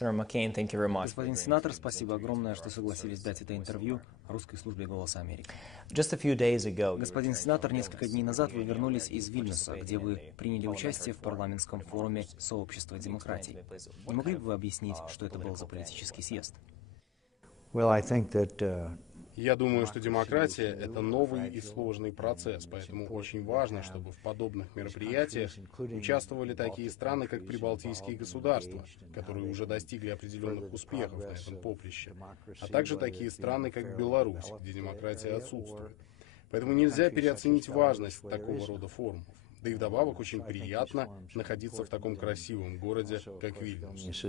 Господин сенатор, спасибо огромное, что согласились дать это интервью русской службе «Голоса Америки». Господин сенатор, несколько дней назад вы вернулись из Вильнюса, где вы приняли участие в парламентском форуме Сообщества демократий. Не могли бы вы объяснить, что это был за политический съезд? Я думаю, что демократия — это новый и сложный процесс, поэтому очень важно, чтобы в подобных мероприятиях участвовали такие страны, как прибалтийские государства, которые уже достигли определенных успехов на этом поприще, а также такие страны, как Беларусь, где демократия отсутствует. Поэтому нельзя переоценить важность такого рода форумов. Да и вдобавок очень приятно находиться в таком красивом городе, как Вильнюс.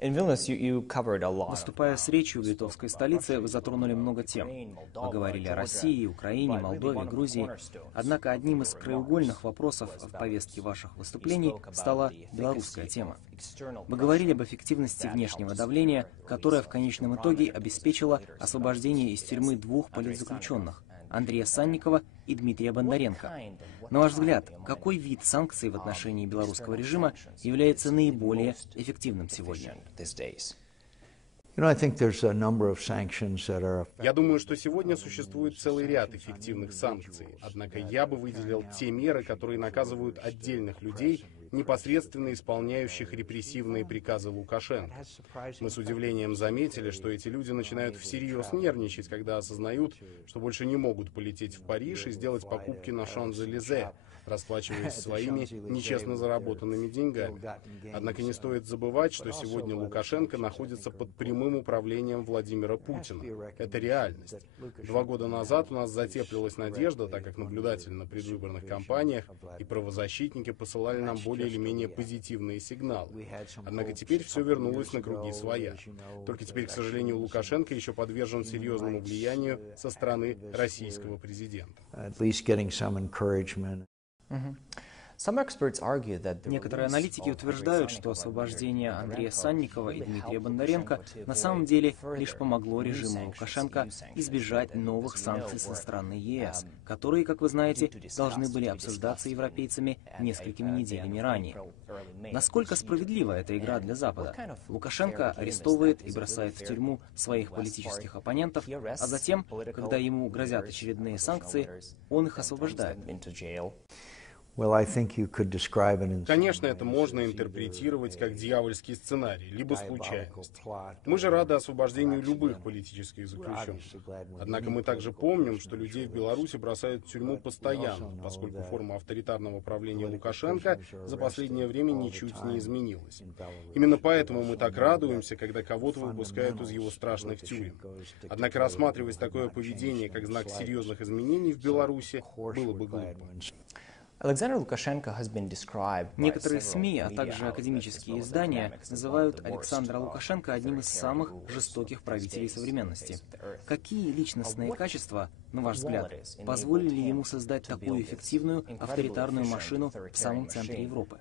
Выступая с речью в литовской столице, вы затронули много тем. Вы говорили о России, Украине, Молдове, Грузии. Однако одним из краеугольных вопросов в повестке ваших выступлений стала белорусская тема. Вы говорили об эффективности внешнего давления, которое в конечном итоге обеспечило освобождение из тюрьмы двух политзаключенных — Андрея Санникова и Дмитрия Бондаренко. На ваш взгляд, какой вид санкций в отношении белорусского режима является наиболее эффективным сегодня? Я думаю, что сегодня существует целый ряд эффективных санкций, однако я бы выделил те меры, которые наказывают отдельных людей, непосредственно исполняющих репрессивные приказы Лукашенко. Мы с удивлением заметили, что эти люди начинают всерьез нервничать, когда осознают, что больше не могут полететь в Париж и сделать покупки на Шанс-Элизе, расплачиваясь своими нечестно заработанными деньгами. Однако не стоит забывать, что сегодня Лукашенко находится под прямым управлением Владимира Путина. Это реальность. 2 года назад у нас затеплилась надежда, так как наблюдатели на предвыборных кампаниях и правозащитники посылали нам более или менее позитивные сигналы. Однако теперь все вернулось на круги своя. Только теперь, к сожалению, Лукашенко еще подвержен серьезному влиянию со стороны российского президента. Некоторые аналитики утверждают, что освобождение Андрея Санникова и Дмитрия Бондаренко на самом деле лишь помогло режиму Лукашенко избежать новых санкций со стороны ЕС, которые, как вы знаете, должны были обсуждаться европейцами несколькими неделями ранее. Насколько справедлива эта игра для Запада? Лукашенко арестовывает и бросает в тюрьму своих политических оппонентов, а затем, когда ему грозят очередные санкции, он их освобождает. Конечно, это можно интерпретировать как дьявольский сценарий, либо случайность. Мы же рады освобождению любых политических заключенных. Однако мы также помним, что людей в Беларуси бросают в тюрьму постоянно, поскольку форма авторитарного правления Лукашенко за последнее время ничуть не изменилась. Именно поэтому мы так радуемся, когда кого-то выпускают из его страшных тюрем. Однако рассматривать такое поведение как знак серьезных изменений в Беларуси было бы глупо. Некоторые СМИ, а также академические издания называют Александра Лукашенко одним из самых жестоких правителей современности. Какие личностные качества, на ваш взгляд, позволили ему создать такую эффективную авторитарную машину в самом центре Европы?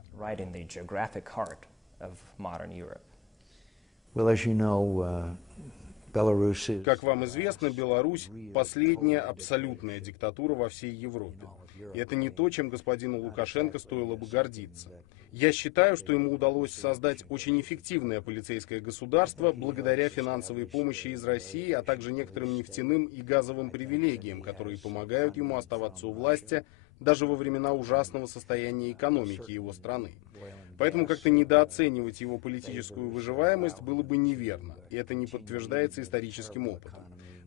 Как вам известно, Беларусь — последняя абсолютная диктатура во всей Европе. И это не то, чем господину Лукашенко стоило бы гордиться. Я считаю, что ему удалось создать очень эффективное полицейское государство благодаря финансовой помощи из России, а также некоторым нефтяным и газовым привилегиям, которые помогают ему оставаться у власти даже во времена ужасного состояния экономики его страны. Поэтому как-то недооценивать его политическую выживаемость было бы неверно, и это не подтверждается историческим опытом.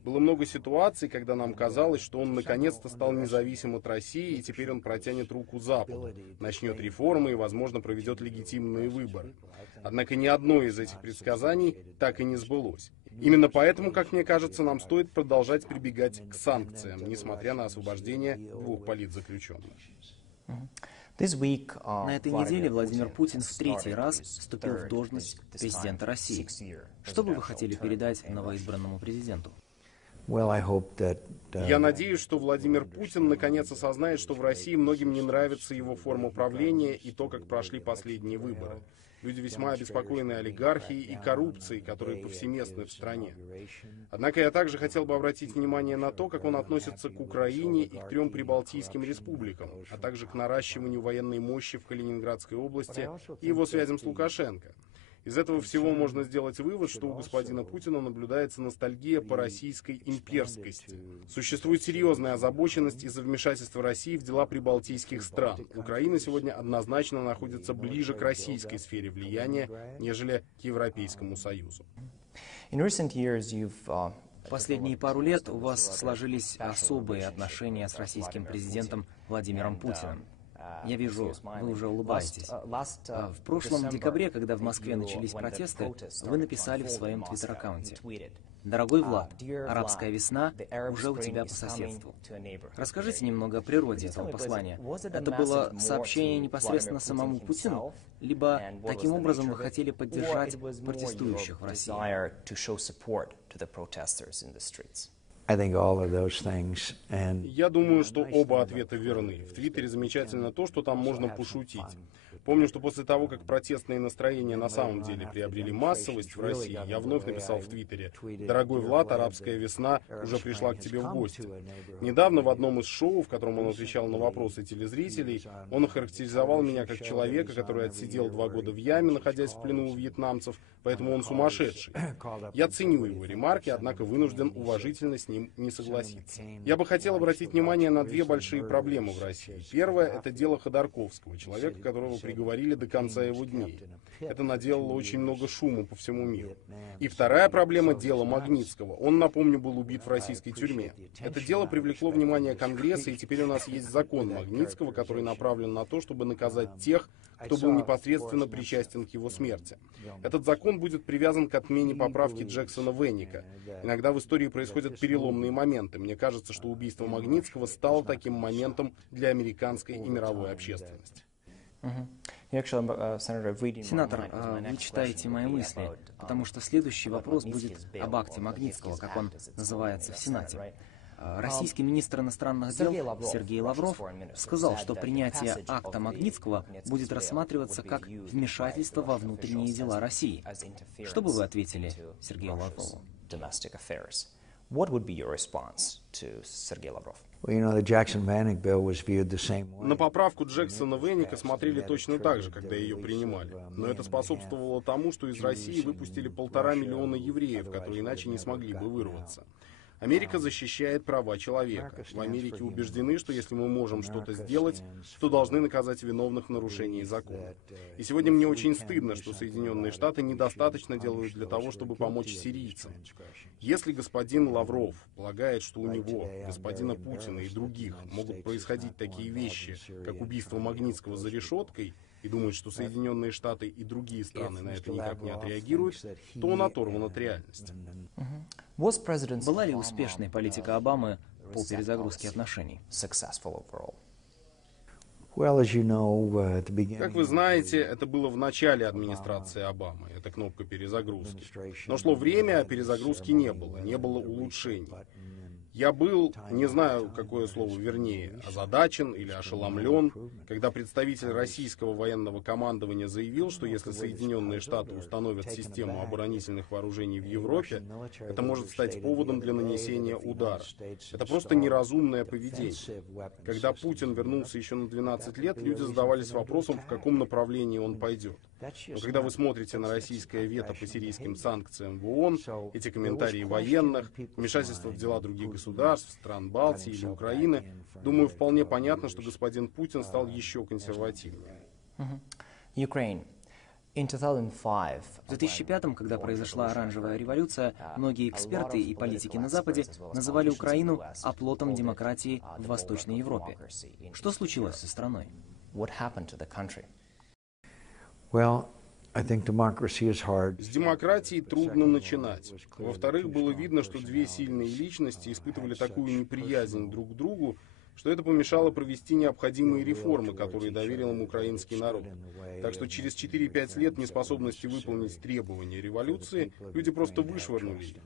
Было много ситуаций, когда нам казалось, что он наконец-то стал независим от России, и теперь он протянет руку Западу, начнет реформы и, возможно, проведет легитимные выборы. Однако ни одно из этих предсказаний так и не сбылось. Именно поэтому, как мне кажется, нам стоит продолжать прибегать к санкциям, несмотря на освобождение 2 политзаключенных. На этой неделе Владимир Путин в 3-й раз вступил в должность президента России. Что бы вы хотели передать новоизбранному президенту? Я надеюсь, что Владимир Путин наконец осознает, что в России многим не нравится его форма правления и то, как прошли последние выборы. Люди весьма обеспокоены олигархией и коррупцией, которые повсеместны в стране. Однако я также хотел бы обратить внимание на то, как он относится к Украине и к 3 прибалтийским республикам, а также к наращиванию военной мощи в Калининградской области и его связям с Лукашенко. Из этого всего можно сделать вывод, что у господина Путина наблюдается ностальгия по российской имперскости. Существует серьезная озабоченность из-за вмешательства России в дела прибалтийских стран. Украина сегодня однозначно находится ближе к российской сфере влияния, нежели к Европейскому Союзу. В последние пару лет у вас сложились особые отношения с российским президентом Владимиром Путиным. Я вижу, вы уже улыбаетесь. В прошлом декабре, когда в Москве начались протесты, вы написали в своем твиттер-аккаунте: «Дорогой Влад, арабская весна уже у тебя по соседству». Расскажите немного о природе этого послания. Это было сообщение непосредственно самому Путину, либо таким образом вы хотели поддержать протестующих в России? Я думаю, что оба ответа верны. В Твиттере замечательно то, что там можно пошутить. Помню, что после того, как протестные настроения на самом деле приобрели массовость в России, я вновь написал в Твиттере: «Дорогой Влад, арабская весна уже пришла к тебе в гости». Недавно в одном из шоу, в котором он отвечал на вопросы телезрителей, он охарактеризовал меня как человека, который отсидел 2 года в яме, находясь в плену у вьетнамцев, поэтому он сумасшедший. Я ценю его ремарки, однако вынужден уважительно с ним не согласиться. Я бы хотел обратить внимание на 2 большие проблемы в России. Первое — это дело Ходорковского, человека, которого приговорили до конца его дней. Это наделало очень много шума по всему миру. И вторая проблема — дело Магнитского. Он, напомню, был убит в российской тюрьме. Это дело привлекло внимание Конгресса, и теперь у нас есть закон Магнитского, который направлен на то, чтобы наказать тех, кто был непосредственно причастен к его смерти. Этот закон будет привязан к отмене поправки Джексона Венника. Иногда в истории происходят переломные моменты. Мне кажется, что убийство Магнитского стало таким моментом для американской и мировой общественности. Сенатор, вы читаете мои мысли, потому что следующий вопрос будет об акте Магнитского, как он называется в Сенате. Российский министр иностранных дел Сергей Лавров сказал, что принятие акта Магнитского будет рассматриваться как вмешательство во внутренние дела России. Что бы вы ответили Сергею Лаврову? На поправку Джексона Венника смотрели точно так же, когда ее принимали. Но это способствовало тому, что из России выпустили 1,5 миллиона евреев, которые иначе не смогли бы вырваться. Америка защищает права человека. В Америке убеждены, что если мы можем что-то сделать, то должны наказать виновных в нарушении закона. И сегодня мне очень стыдно, что Соединенные Штаты недостаточно делают для того, чтобы помочь сирийцам. Если господин Лавров полагает, что у него, господина Путина и других могут происходить такие вещи, как убийство Магнитского за решеткой, и думает, что Соединенные Штаты и другие страны на это никак не отреагируют, то он оторван от реальности. Была ли успешной политика Обамы по перезагрузке отношений? Как вы знаете, это было в начале администрации Обамы, эта кнопка перезагрузки. Но шло время, а перезагрузки не было улучшений. Я был, не знаю, какое слово вернее, озадачен или ошеломлен, когда представитель российского военного командования заявил, что если Соединенные Штаты установят систему оборонительных вооружений в Европе, это может стать поводом для нанесения удара. Это просто неразумное поведение. Когда Путин вернулся еще на 12 лет, люди задавались вопросом, в каком направлении он пойдет. Но когда вы смотрите на российское вето по сирийским санкциям в ООН, эти комментарии военных, вмешательство в дела других государств, стран Балтии или Украины, думаю, вполне понятно, что господин Путин стал еще консервативнее. В 2005-м, когда произошла оранжевая революция, многие эксперты и политики на Западе называли Украину оплотом демократии в Восточной Европе. Что случилось со страной? С демократией трудно начинать. Во-вторых, было видно, что 2 сильные личности испытывали такую неприязнь друг к другу, что это помешало провести необходимые реформы, которые доверил им украинский народ. Так что через 4-5 лет неспособности выполнить требования революции люди просто вышвырнули их.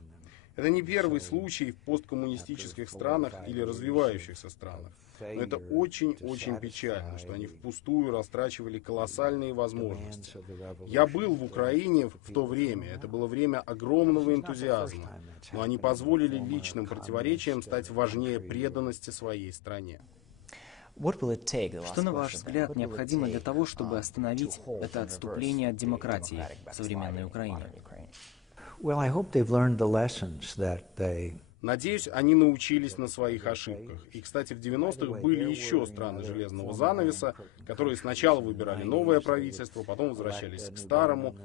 Это не первый случай в посткоммунистических странах или развивающихся странах. Но это очень-очень печально, что они впустую растрачивали колоссальные возможности. Я был в Украине в то время, это было время огромного энтузиазма, но они позволили личным противоречиям стать важнее преданности своей стране. Что, на ваш взгляд, необходимо для того, чтобы остановить это отступление от демократии в современной Украине? Надеюсь, они научились на своих ошибках. И, кстати, в 90-х были еще страны железного занавеса, которые сначала выбирали новое правительство, потом возвращались к старому.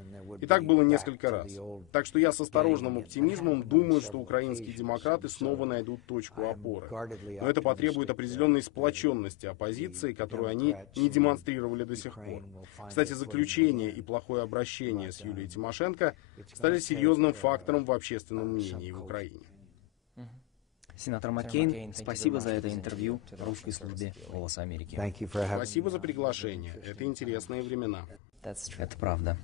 И так было несколько раз. Так что я с осторожным оптимизмом думаю, что украинские демократы снова найдут точку опоры. Но это потребует определенной сплоченности оппозиции, которую они не демонстрировали до сих пор. Кстати, заключение и плохое обращение с Юлией Тимошенко стали серьезным фактором в общественном мнении в Украине. Сенатор Маккейн, спасибо за это интервью русской службе «Голоса Америки». Спасибо за приглашение. Это интересные времена. Это правда.